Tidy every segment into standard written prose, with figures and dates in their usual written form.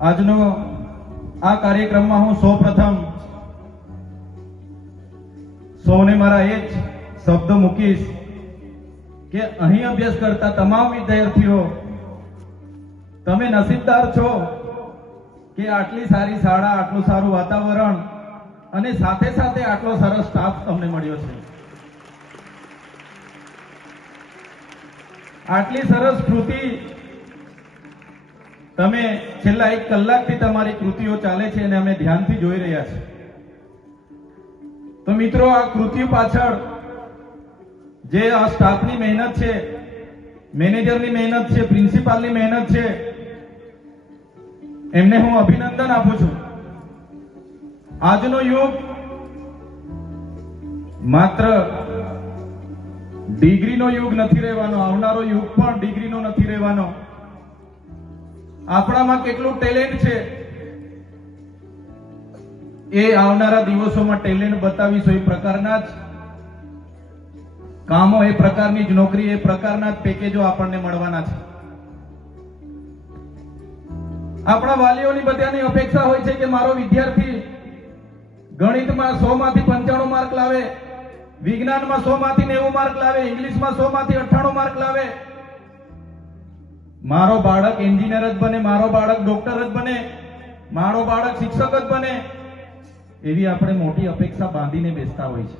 આજનો આ કાર્યક્રમમાં હું સૌપ્રથમ સૌને મારા એ જ શબ્દ મૂકીશ કે અહીં અભ્યાસ કરતા તમામ વિદ્યાર્થીઓ તમે નસીબદાર છો કે આટલી સારી શાળા, આટલું સારું વાતાવરણ અને સાથે સાથે આટલો સરસ સ્ટાફ તમને મળ્યો છે. આટલી સરસ કૃતિ તમે છેલ્લા 1 કલાકથી તમારી કૃતિઓ ચાલે છે અને અમે ધ્યાનથી જોઈ રહ્યા છીએ. તો મિત્રો, આ કૃતિઓ પાછળ જે આ સ્ટાફની મહેનત છે, મેનેજરની મહેનત છે, પ્રિન્સિપાલની મહેનત છે, એમને હું અભિનંદન આપું છું. આજનો યુગ માત્ર ડિગ્રીનો યુગ નથી રહેવાનો, આવનારો યુગ પણ ડિગ્રીનો નથી રહેવાનો. આપણામાં કેટલું ટેલેન્ટ છે એ આવનારા દિવસોમાં ટેલેન્ટ બતાવીશું. એ પ્રકારના જ કામો, એ પ્રકારની જ નોકરી, એ પ્રકારના જ પેકેજો આપણને મળવાના છે. આપણા વાલીઓની બધાની અપેક્ષા હોય છે કે મારો વિદ્યાર્થી ગણિતમાં 100 માંથી 95 માર્ક લાવે, વિજ્ઞાનમાં 100 માંથી 90 માર્ક લાવે, ઇંગ્લિશમાં 100 માંથી 98 માર્ક લાવે, મારો બાળક એન્જિનિયર જ બને, મારો બાળક ડોક્ટર જ બને, મારો બાળક શિક્ષક જ બને, એવી આપણે મોટી અપેક્ષા બાંધીને બેસતા હોય છે.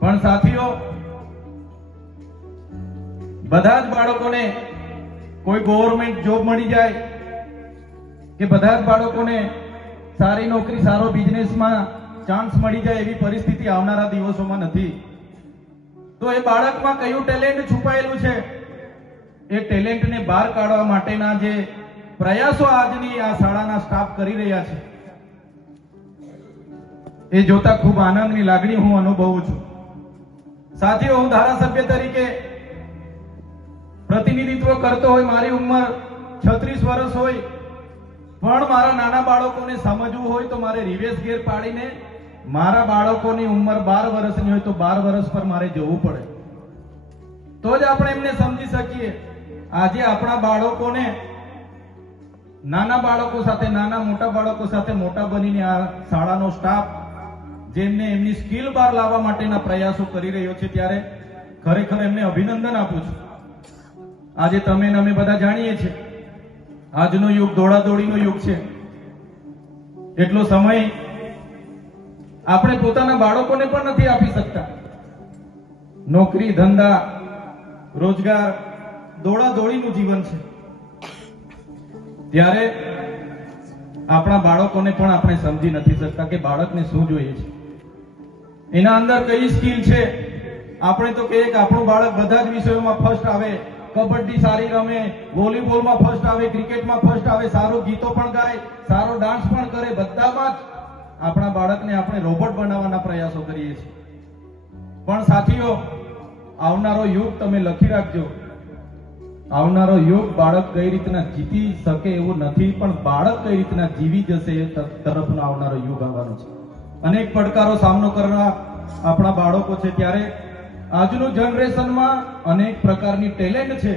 પણ સાથીઓ, બધા જ બાળકોને કોઈ ગવર્નમેન્ટ જોબ મળી જાય કે બધા જ બાળકોને સારી નોકરી, સારો બિઝનેસમાં ચાન્સ મળી જાય એવી પરિસ્થિતિ આવનારા દિવસોમાં નથી. તો એ બાળકમાં કયું ટેલેન્ટ છુપાયેલું છે, એ ટેલેન્ટને બહાર કાઢવા માટેના જે પ્રયાસો આજની આ શાળાના સ્ટાફ કરી રહ્યા છે, એ જોતા ખૂબ આનંદની લાગણી હું અનુભવું છું. સાથીઓ, હું ધારાસભ્ય તરીકે પ્રતિનિધિત્વ કરતો હોય, મારી ઉંમર 36 વર્ષ હોય, પણ મારા નાના બાળકોને સમજવું હોય તો મારે રિવેસ ગેર પાડીને મારા બાળકોની ઉંમર 12 વર્ષની હોય તો 12 વર્ષ પર મારે જવું પડે, તો જ આપણે એમને સમજી શકીએ. આજે આપણા બાળકોને, નાના બાળકો સાથે, નાના મોટા બાળકો સાથે મોટા બનીને આ શાળાનો સ્ટાફ જેમને એમની સ્કિલ બહાર લાવવા માટેના પ્રયાસો કરી રહ્યો છે, ત્યારે ખરેખર એમને અભિનંદન આપું છું. આજે તમે ને અમે બધા જાણીએ છીએ, આજનો યુગ દોડાદોડીનો યુગ છે. એટલો સમય આપણે પોતાના બાળકોને પણ નથી આપી શકતા. નોકરી, ધંધા, રોજગાર, દોડાદોડીનું જીવન છે. ત્યારે આપણા બાળકોને પણ આપણે સમજી નથી શકતા કે બાળકને શું જોઈએ છે, એના અંદર કઈ સ્કિલ છે. આપણે તો કહીએ કે આપણું બાળક બધા જ વિષયોમાં ફર્સ્ટ આવે, કબડ્ડી સારી રમે, વોલીબોલમાં ફર્સ્ટ આવે, ક્રિકેટમાં ફર્સ્ટ આવે, સારો ગીતો પણ ગાય, સારો ડાન્સ પણ કરે. બધામાં જ આપણા બાળકને આપણે રોબોટ બનાવવાના પ્રયાસો કરીએ છીએ. પણ સાથીઓ, આવનારો યુગ તમે લખી રાખજો. આવનારો યુગ બાળક કઈ રીતના જીતી શકે એવું નથી, પણ બાળક કઈ રીતના જીવી જશે એ તરફનો આવનારો યુગ આવવાનો છે. અનેક પડકારો સામનો કરવા આપણા બાળકો છે, ત્યારે આજનું જનરેશનમાં અનેક પ્રકારની ટેલેન્ટ છે,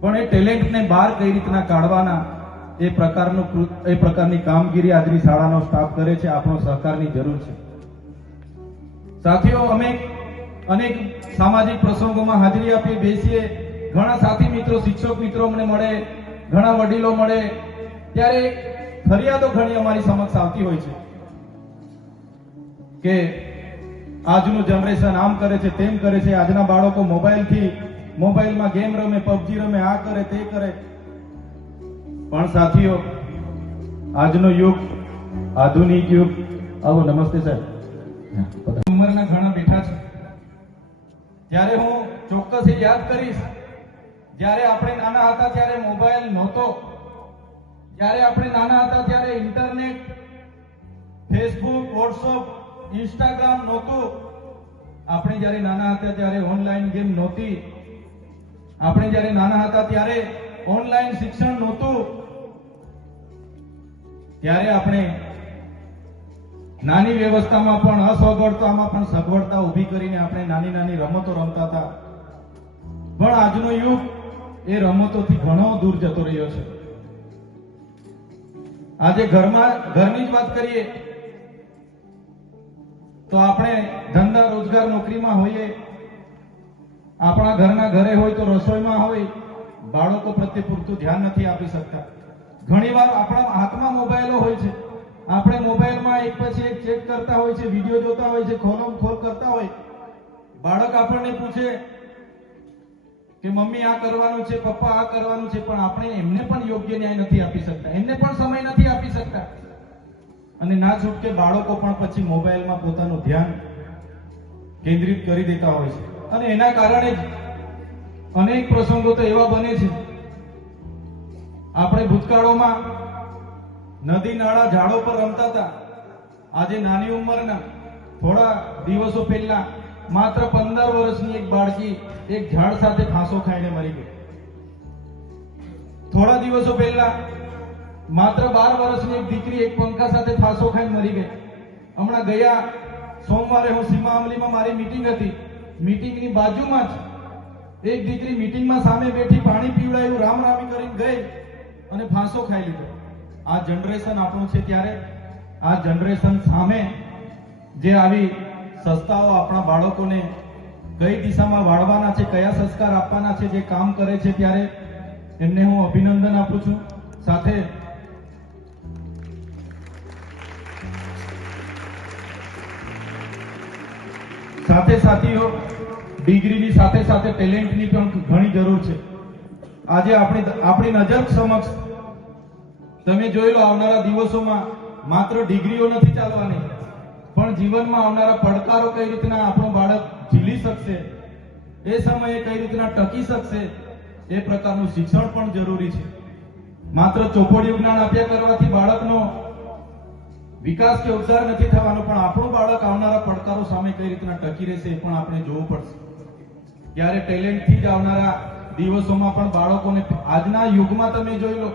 પણ એ ટેલેન્ટને બહાર કઈ રીતના કાઢવાના એ પ્રકારની કામગીરી આજની શાળાનો સ્ટાફ કરે છે. આપણો સહકારની જરૂર છે. સાથીઓ, અમે અનેક સામાજિક પ્રસંગોમાં હાજરી આપીએ, બેસીએ, ઘણા સાથી મિત્રો, શિક્ષક મિત્રો અમને મળે, ઘણા વડીલો મળે, ત્યારે ફરિયાદો ઘણી અમારી સમક્ષ આવતી હોય છે કે આજનું જનરેશન આમ કરે છે, તેમ કરે છે, આજના બાળકો મોબાઈલમાં ગેમ રમે, પબજી રમે, આ કરે, તે કરે. પણ સાથીઓ, આજનો યુગ આધુનિક યુગ. આવો, નમસ્તે સાહેબ. ઉંમરના ઘણા બેઠા છે, ત્યારે હું ચોક્કસ યાદ કરીશ, જ્યારે આપણે નાના હતા ત્યારે મોબાઈલ નહોતો, જ્યારે આપણે નાના હતા ત્યારે ઇન્ટરનેટ, ફેસબુક, વોટ્સઅપ, ઇન્સ્ટાગ્રામ નહોતું. આપણે જ્યારે નાના હતા ત્યારે ઓનલાઈન ગેમ નહોતી. આપણે જ્યારે નાના હતા ત્યારે ઓનલાઈન શિક્ષણ નહોતું. ત્યારે આપણે નાની વ્યવસ્થામાં પણ અસગવડતામાં પણ સગવડતા ઊભી કરીને આપણે નાની નાની રમતો રમતા હતા. પણ આજનો યુગ એ રમતોથી ઘણો દૂર જતો રહ્યો છે. આજે ઘરની જ વાત કરીએ તો આપણે ધંધા રોજગાર નોકરીમાં હોઈએ, આપણા ઘરના ઘરે હોય તો રસોઈમાં હોય, બાળકો પ્રત્યે પૂરતું ધ્યાન નથી આપી શકતા. ઘણીવાર આપણા હાથમાં મોબાઈલો હોય છે, આપણે મોબાઈલમાં એક પછી એક ચેક કરતા હોય છે, વિડીયો જોતા હોય છે, ખોલમ ખોલ કરતા હોય. બાળક આપણને પૂછે કે મમ્મી આ કરવાનું છે, પપ્પા આ કરવાનું છે, પણ આપણે એમને પણ યોગ્ય ન્યાય નથી આપી શકતા, એમને પણ સમય નથી આપી શકતા. અને ના છૂટકે બાળકો પણ પછી મોબાઈલમાં પોતાનું ધ્યાન કેન્દ્રિત કરી દેતા હોય છે. અને એના કારણે જ અનેક પ્રસંગો તો એવા બને છે. આપણે ભૂતકાળોમાં નદી નાળા ઝાડો પર રમતા હતા. આજે નાની ઉંમરના થોડા દિવસો પહેલા માત્ર 15 વર્ષની એક બાળકી એક ઝાડ સાથે ફાંસો ખાઈને મરી ગઈ. થોડા દિવસો પહેલા માત્ર 12 વર્ષની એક દીકરી એક પંખા સાથે ફાંસો ખાઈને મરી ગઈ. હમણાં ગયા સોમવારે હું સીમા અમલીમાં મારી મીટિંગ હતી. મીટિંગની બાજુમાં જ એક દીકરી મીટિંગમાં સામે બેઠી, પાણી પીવડાયું, રામ રામી કરીને ગઈ અને ફાંસો ખાઈ લીધો. આ જનરેશન આપણું છે. ત્યારે આ જનરેશન સામે જે આવી સંસ્થાઓ આપણા બાળકોને કઈ દિશામાં વાળવાના છે, કયા સંસ્કાર આપવાના છે, જે કામ કરે છે, ત્યારે એમને હું અભિનંદન આપું છું. સાથે સાથીઓ, ડિગ્રીની સાથે સાથે ટેલેન્ટની પણ ઘણી જરૂર છે. આજે આપણી નજર સમક્ષ તમે જોઈ લો, આવનારા દિવસોમાં માત્ર ડિગ્રીઓ નથી ચાલવાની, પણ જીવનમાં આવનારા પડકારો કઈ રીતના આપણું બાળક ઝીલી શકશે, એ સમયે કઈ રીતના ટકી શકશે, એ પ્રકારનું શિક્ષણ પણ જરૂરી છે. માત્ર ચોપડીયું જ્ઞાન આપ્યા કરવાથી બાળકનો વિકાસ કે ઉદ્ધાર નથી થવાનો, પણ આપણું બાળક આવનારા પડકારો સામે કઈ રીતના ટકી રહેશે એ પણ આપણે જોવું પડશે. ત્યારે ટેલેન્ટથી જ આવનારા દિવસોમાં પણ બાળકોને, આજના યુગમાં તમે જોઈ લો,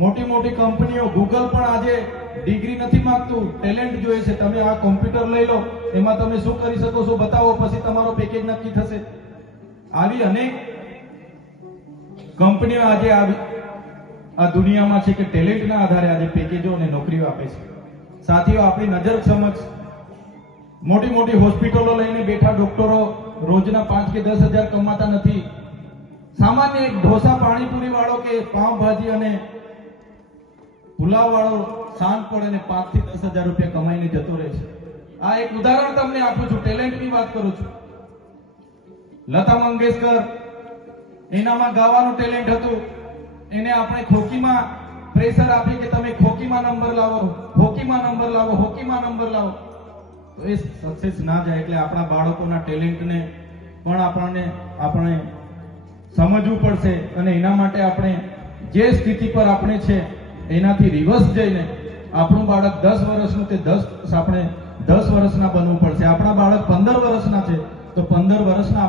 મોટી મોટી કંપનીઓ, ગૂગલ પણ આજે ડિગ્રી નથી માંગતું, ટેલેન્ટ જોઈએ છે. તમે આ કોમ્પ્યુટર લઈ લો, એમાં તમે શું કરી શકો છો બતાવો, પછી તમારો પેકેજ નક્કી થશે. આવી અનેક કંપનીઓ આજે આ દુનિયામાં છે કે ટેલેન્ટના આધારે આજે પેકેજો અને નોકરીઓ આપે છે. સાથીઓ, આપણી નજર સમક્ષ મોટી મોટી હોસ્પિટલો લઈને બેઠા ડોક્ટરો રોજના 5 કે 10 હજાર કમાતા નથી. સામાન્ય એક ઢોસા પાણીપુરી વાળો કે પાવભાજી અને પુલાવ વાળો સાંજ પડે ને 5 થી 10 હજાર રૂપિયા કમાઈને જતો રહે છે. આ એક ઉદાહરણ તમને આપું છું, ટેલેન્ટની વાત કરું છું. લતા મંગેશકર, એનામાં ગાવાનું ટેલેન્ટ હતું, એને આપણે ખોખીમાં પ્રેશર આપી કે તમે ખોખીમાં નંબર લાવો, હોકીમાં નંબર લાવો, હોકીમાં નંબર લાવો, તો એ સક્સેસ ના જાય. એટલે આપણા બાળકોના ટેલેન્ટને પણ આપણે સમજવું પડશે. અને એના માટે આપણે જે સ્થિતિ પર આપણે છે એનાથી રિવર્સ જઈને આપણું બાળક 10 વર્ષનું તે 10 વર્ષના બનવું પડશે. આપણા બાળક 15 વર્ષના છે તો 15 વર્ષના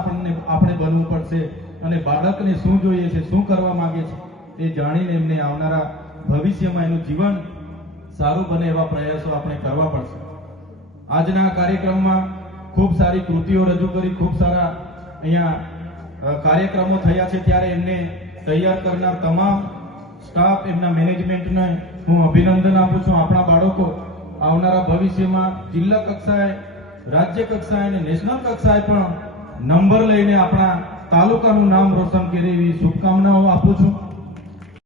આપણે બનવું પડશે. અને બાળકને શું જોઈએ છે, શું કરવા માંગે છે, એ જાણીને એમને આવનારા ભવિષ્યમાં એનું જીવન સારું બને એવા પ્રયાસો આપણે કરવા પડશે. આજના કાર્યક્રમમાં ખૂબ સારી કૃતિઓ રજૂ કરી, ખૂબ સારા અહીંયા કાર્યક્રમો થયા છે. ત્યારે એમને તૈયાર કરનાર તમામ સ્ટાફ, એમના મેનેજમેન્ટને હું અભિનંદન આપું છું. આપણા બાળકો આવનારા ભવિષ્યમાં જિલ્લા કક્ષાએ, રાજ્ય કક્ષાએ અને નેશનલ કક્ષાએ પણ નંબર લઈને આપણા તાલુકાનું નામ રોશન કરે એવી શુભકામનાઓ આપું છું.